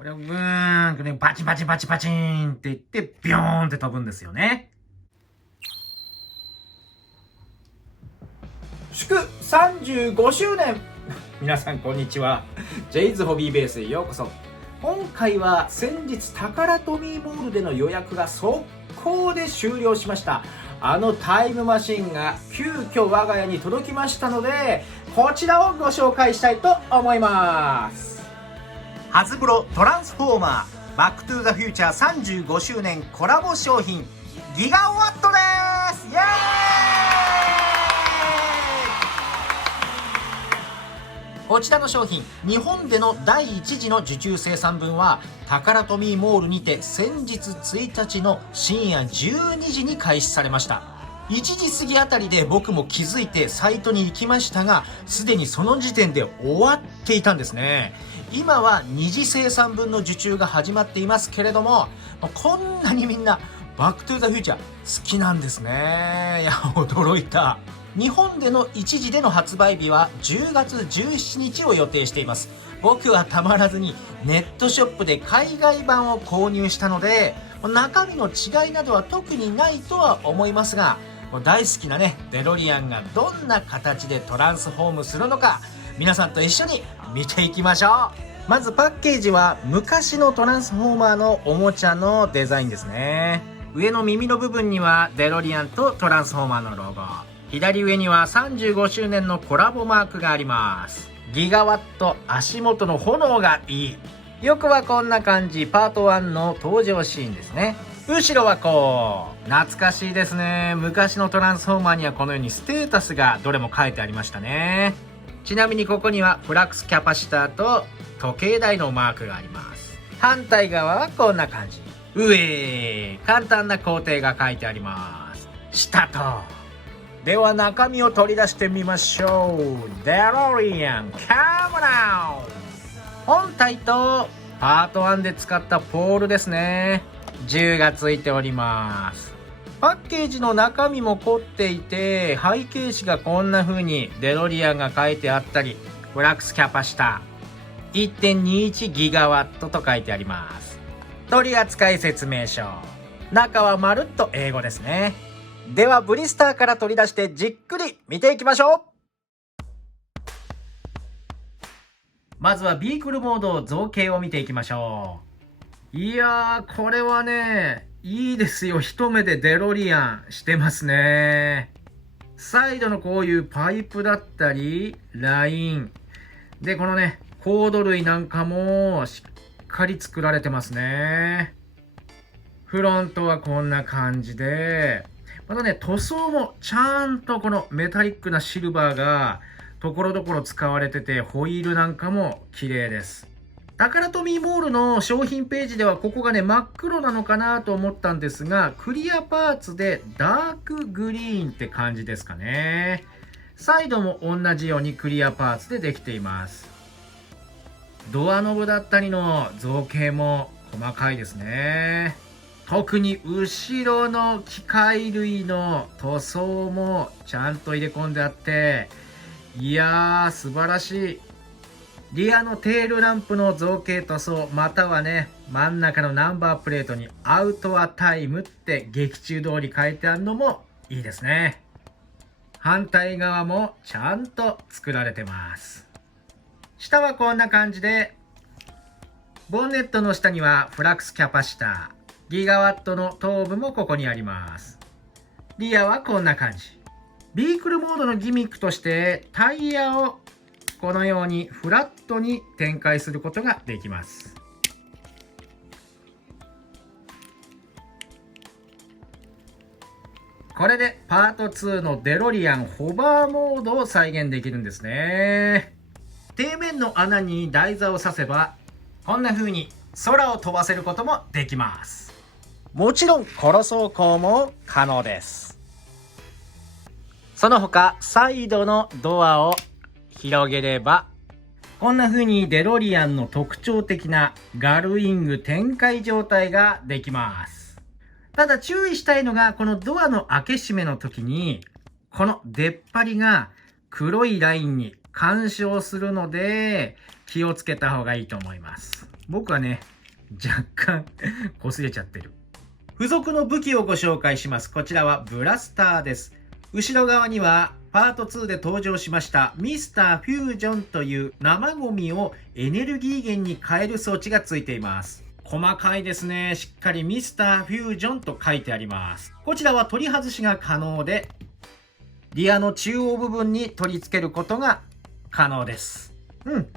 これをブーンってね、パチンパチンパチンパチンって言って、ビョーンって飛ぶんですよね。祝35周年皆さんこんにちは。ジェイズホビーベースへようこそ。今回は先日タカラトミーモールでの予約が速攻で終了しました。あのタイムマシンが急遽我が家に届きましたので、こちらをご紹介したいと思います。ハズブロトランスフォーマーバックトゥーザフューチャー35周年コラボ商品ギガワットです。イエーイ。こちらの商品、日本での第1次の受注生産分はタカラトミーモールにて先日1日の深夜12時に開始されました。1時過ぎあたりで僕も気づいてサイトに行きましたが、すでにその時点で終わっていたんですね。今は2次生産分の受注が始まっていますけれども、こんなにみんなバックトゥーザフューチャー好きなんですね。いや、驚いた。日本での一時での発売日は10月17日を予定しています。僕はたまらずにネットショップで海外版を購入したので、中身の違いなどは特にないとは思いますが、大好きなね、デロリアンがどんな形でトランスフォームするのか、皆さんと一緒に見ていきましょう。まずパッケージは昔のトランスフォーマーのおもちゃのデザインですね。上の耳の部分にはデロリアンとトランスフォーマーのロゴ、左上には35周年のコラボマークがあります。ギガワット足元の炎がいい。横はこんな感じ。パート1の登場シーンですね。後ろはこう、懐かしいですね。昔のトランスフォーマーにはこのようにステータスがどれも書いてありましたね。ちなみにここにはフラックスキャパシターと時計台のマークがあります。反対側はこんな感じ。上、簡単な工程が書いてあります。下と。では中身を取り出してみましょう。デロリアンカムダウン。本体とパート1で使ったポールですね。銃がついております。パッケージの中身も凝っていて、背景紙がこんな風にデロリアンが書いてあったり、フラックスキャパシター 1.21 ギガワットと書いてあります。取扱説明書。中はまるっと英語ですね。ではブリスターから取り出してじっくり見ていきましょう。まずはビークルモード造形を見ていきましょう。いやー、これはね、いいですよ。一目でデロリアンしてますね。サイドのこういうパイプだったり、ライン。で、このね、コード類なんかもしっかり作られてますね。フロントはこんな感じで、またね、塗装もちゃんとこのメタリックなシルバーがところどころ使われてて、ホイールなんかも綺麗です。タカラトミーモールの商品ページではここがね、真っ黒なのかなと思ったんですが、クリアパーツでダークグリーンって感じですかね。サイドも同じようにクリアパーツでできています。ドアノブだったりの造形も細かいですね。特に後ろの機械類の塗装もちゃんと入れ込んであって、いやー素晴らしい。リアのテールランプの造形塗装、またはね、真ん中のナンバープレートにアウトアタイムって劇中通り書いてあるのもいいですね。反対側もちゃんと作られてます。下はこんな感じで、ボンネットの下にはフラックスキャパシター、ギガワットの頭部もここにあります。リアはこんな感じ。ビークルモードのギミックとしてタイヤをこのようにフラットに展開することができます。これでパート2のデロリアンホバーモードを再現できるんですね。底面の穴に台座を刺せばこんな風に空を飛ばせることもできます。もちろんコロ走行も可能です。その他サイドのドアを広げればこんな風にデロリアンの特徴的なガルウィング展開状態ができます。ただ注意したいのがこのドアの開け閉めの時にこの出っ張りが黒いラインに干渉するので気をつけた方がいいと思います。僕はね、若干擦れちゃってる。付属の武器をご紹介します。こちらはブラスターです。後ろ側にはパート2で登場しましたミスターフュージョンという生ゴミをエネルギー源に変える装置がついています。細かいですね。しっかりミスターフュージョンと書いてあります。こちらは取り外しが可能で、リアの中央部分に取り付けることが可能です。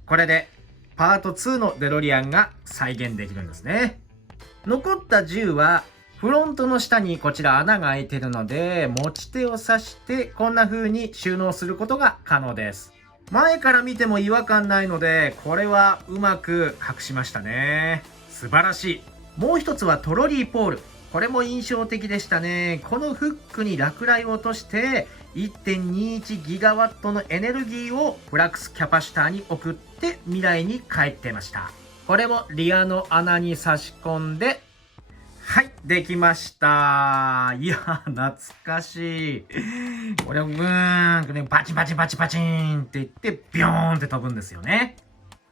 これでパート2のデロリアンが再現できるんですね。残った銃はフロントの下にこちら穴が開いているので、持ち手を刺してこんな風に収納することが可能です。前から見ても違和感ないので、これはうまく隠しましたね。素晴らしい。もう一つはトロリーポール。これも印象的でしたね。このフックに落雷を落として 1.21 ギガワットのエネルギーをフラックスキャパシターに送って未来に帰ってました。これもリアの穴に差し込んで、はい、できました。いや、懐かしい。これをブーンとね、バチバチバチバチーンって言って、ビョーンって飛ぶんですよね。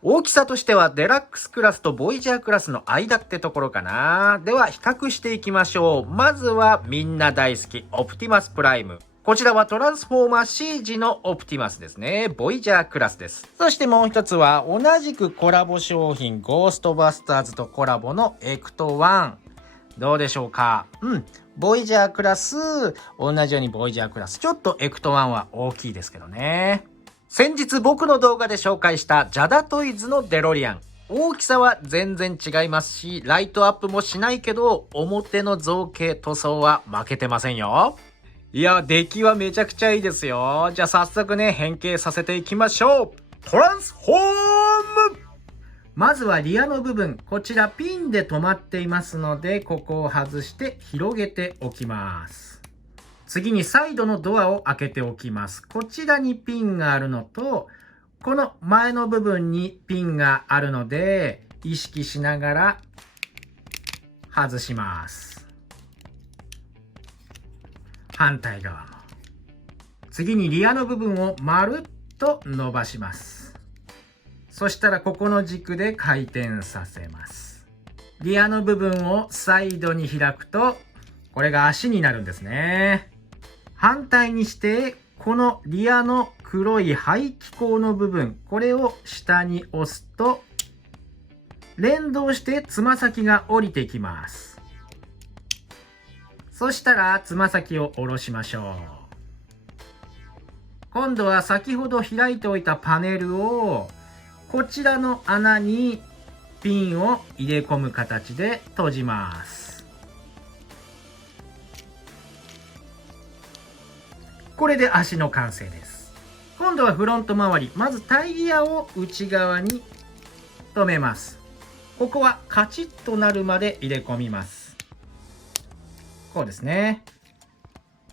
大きさとしてはデラックスクラスとボイジャークラスの間ってところかな。では比較していきましょう。まずはみんな大好きオプティマスプライム。こちらはトランスフォーマー CG のオプティマスですね。ボイジャークラスです。そしてもう一つは同じくコラボ商品ゴーストバスターズとコラボのエクト1。どうでしょうか。ボイジャークラス、同じようにボイジャークラス。ちょっとエクト1は大きいですけどね。先日僕の動画で紹介したジャダトイズのデロリアン。大きさは全然違いますし、ライトアップもしないけど、表の造形塗装は負けてませんよ。いや、出来はめちゃくちゃいいですよ。じゃあ早速ね、変形させていきましょう。トランスフォーム！まずはリアの部分、こちらピンで止まっていますので、ここを外して広げておきます。次にサイドのドアを開けておきます。こちらにピンがあるのと、この前の部分にピンがあるので、意識しながら外します。反対側も。次にリアの部分をまるっと伸ばします。そしたらここの軸で回転させます。リアの部分をサイドに開くと、これが足になるんですね。反対にして、このリアの黒い排気口の部分、これを下に押すと、連動してつま先が降りてきます。そしたらつま先を下ろしましょう。今度は先ほど開いておいたパネルを、こちらの穴にピンを入れ込む形で閉じます。これで足の完成です。今度はフロント周り。まずタイヤを内側に留めます。ここはカチッとなるまで入れ込みます。こうですね。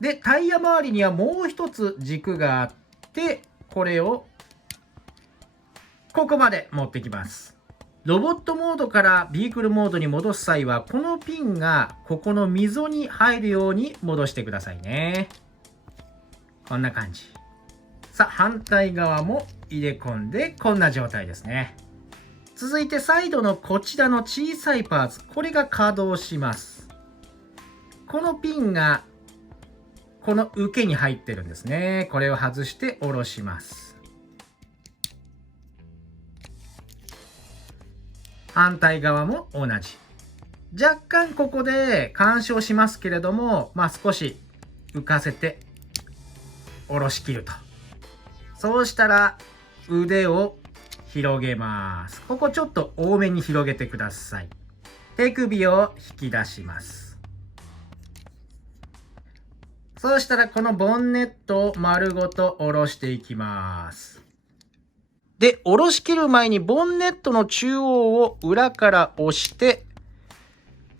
で、タイヤ周りにはもう一つ軸があって、これをここまで持ってきます。ロボットモードからビークルモードに戻す際は、このピンがここの溝に入るように戻してくださいね。こんな感じ。さあ、反対側も入れ込んで、こんな状態ですね。続いてサイドのこちらの小さいパーツ、これが稼働します。このピンがこの受けに入ってるんですね。これを外して下ろします。反対側も同じ。若干ここで干渉しますけれども、少し浮かせて下ろし切ると。そうしたら腕を広げます。ここちょっと多めに広げてください。手首を引き出します。そうしたらこのボンネットを丸ごと下ろしていきます。で、下ろし切る前にボンネットの中央を裏から押して、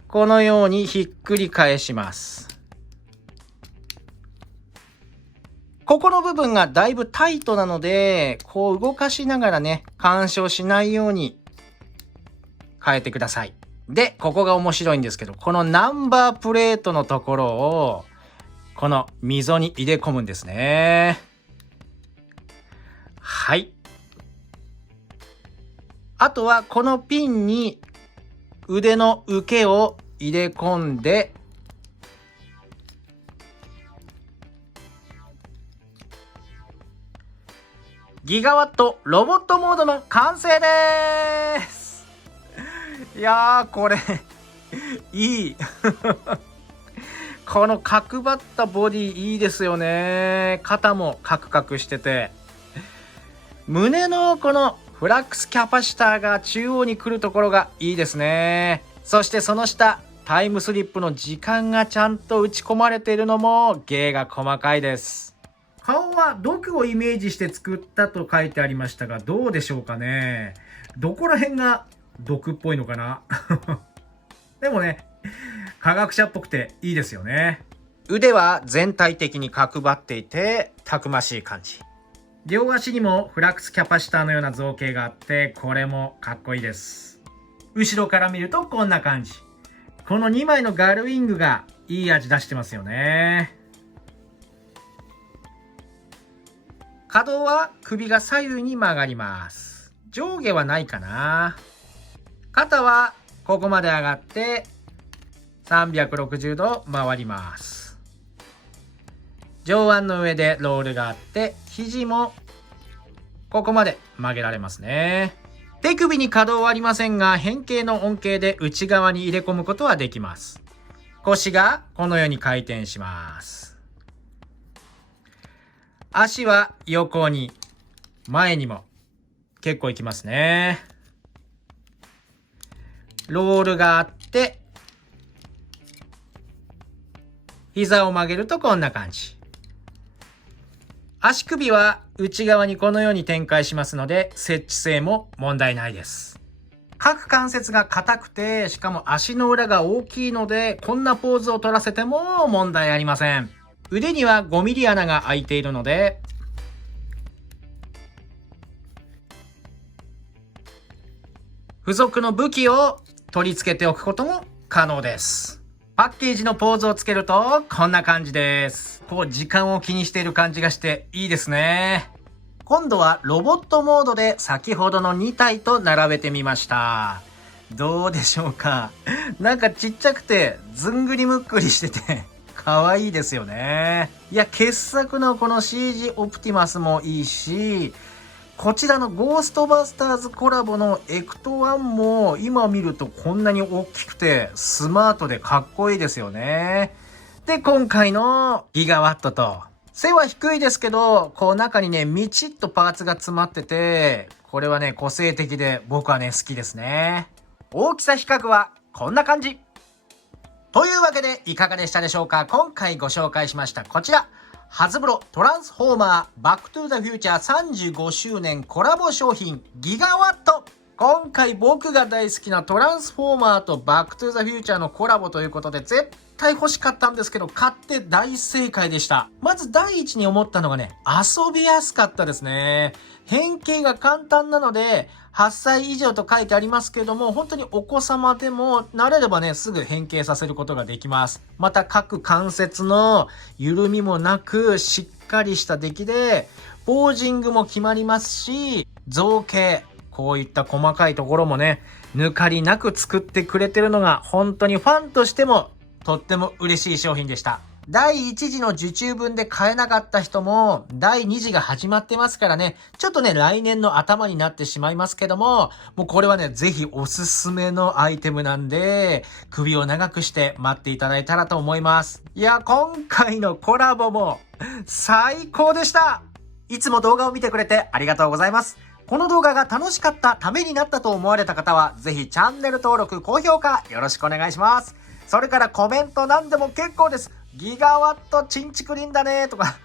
このようにひっくり返します。ここの部分がだいぶタイトなので、こう動かしながらね、干渉しないように変えてください。で、ここが面白いんですけど、このナンバープレートのところを、この溝に入れ込むんですね。はい。あとはこのピンに腕の受けを入れ込んで、ギガワットロボットモードの完成です。いやー、これいいこの角張ったボディいいですよね。肩もカクカクしてて、胸のこのフラックスキャパシターが中央に来るところがいいですね。そしてその下、タイムスリップの時間がちゃんと打ち込まれているのも芸が細かいです。顔は毒をイメージして作ったと書いてありましたが、どうでしょうかね。どこら辺が毒っぽいのかなでもね、科学者っぽくていいですよね。腕は全体的に角張っていてたくましい感じ。両足にもフラックスキャパシターのような造形があって、これもかっこいいです。後ろから見るとこんな感じ。この2枚のガルウィングがいい味出してますよね。可動は首が左右に曲がります。上下はないかな。肩はここまで上がって360度回ります。上腕の上でロールがあって、肘もここまで曲げられますね。手首に可動はありませんが、変形の恩恵で内側に入れ込むことはできます。腰がこのように回転します。足は横に、前にも結構いきますね。ロールがあって、膝を曲げるとこんな感じ。足首は内側にこのように展開しますので、接地性も問題ないです。各関節が硬くて、しかも足の裏が大きいので、こんなポーズを取らせても問題ありません。腕には5ミリ穴が開いているので、付属の武器を取り付けておくことも可能です。パッケージのポーズをつけるとこんな感じです。こう時間を気にしている感じがしていいですね。今度はロボットモードで先ほどの2体と並べてみました。どうでしょうか。なんかちっちゃくてずんぐりむっくりしてて可愛いですよね。いや、傑作のこの CG オプティマスもいいし、こちらのゴーストバスターズコラボのエクト1も今見るとこんなに大きくてスマートでかっこいいですよね。で、今回のギガワットと、背は低いですけど、こう中にね、みちっとパーツが詰まってて、これはね、個性的で僕はね、好きですね。大きさ比較はこんな感じ。というわけでいかがでしたでしょうか。今回ご紹介しましたこちら。ハズブロトランスフォーマーバックトゥーザフューチャー35周年コラボ商品ギガワット。今回僕が大好きなトランスフォーマーとバックトゥーザフューチャーのコラボということで絶対欲しかったんですけど買って大正解でした。まず第一に思ったのがね、遊びやすかったですね。変形が簡単なので8歳以上と書いてありますけども、本当にお子様でも慣れればね、すぐ変形させることができます。また各関節の緩みもなくしっかりした出来で、ポージングも決まりますし、造形、こういった細かいところもね、抜かりなく作ってくれてるのが本当にファンとしてもとっても嬉しい商品でした。第1次の受注分で買えなかった人も第2次が始まってますからね、ちょっとね来年の頭になってしまいますけども、もうこれはねぜひおすすめのアイテムなんで首を長くして待っていただいたらと思います。いや、今回のコラボも最高でした。いつも動画を見てくれてありがとうございます。この動画が楽しかった、ためになったと思われた方はぜひチャンネル登録、高評価よろしくお願いします。それからコメント何でも結構です。ギガワットチンチクリンだねとか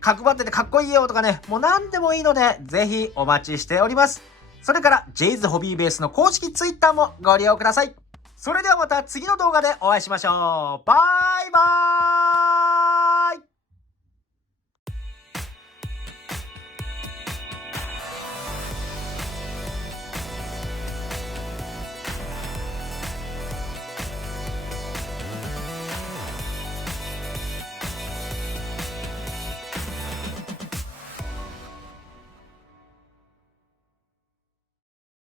角張っててかっこいいよとかね、もう何でもいいのでぜひお待ちしております。それからジェイズホビーベースの公式ツイッターもご利用ください。それではまた次の動画でお会いしましょう。バイバーイ。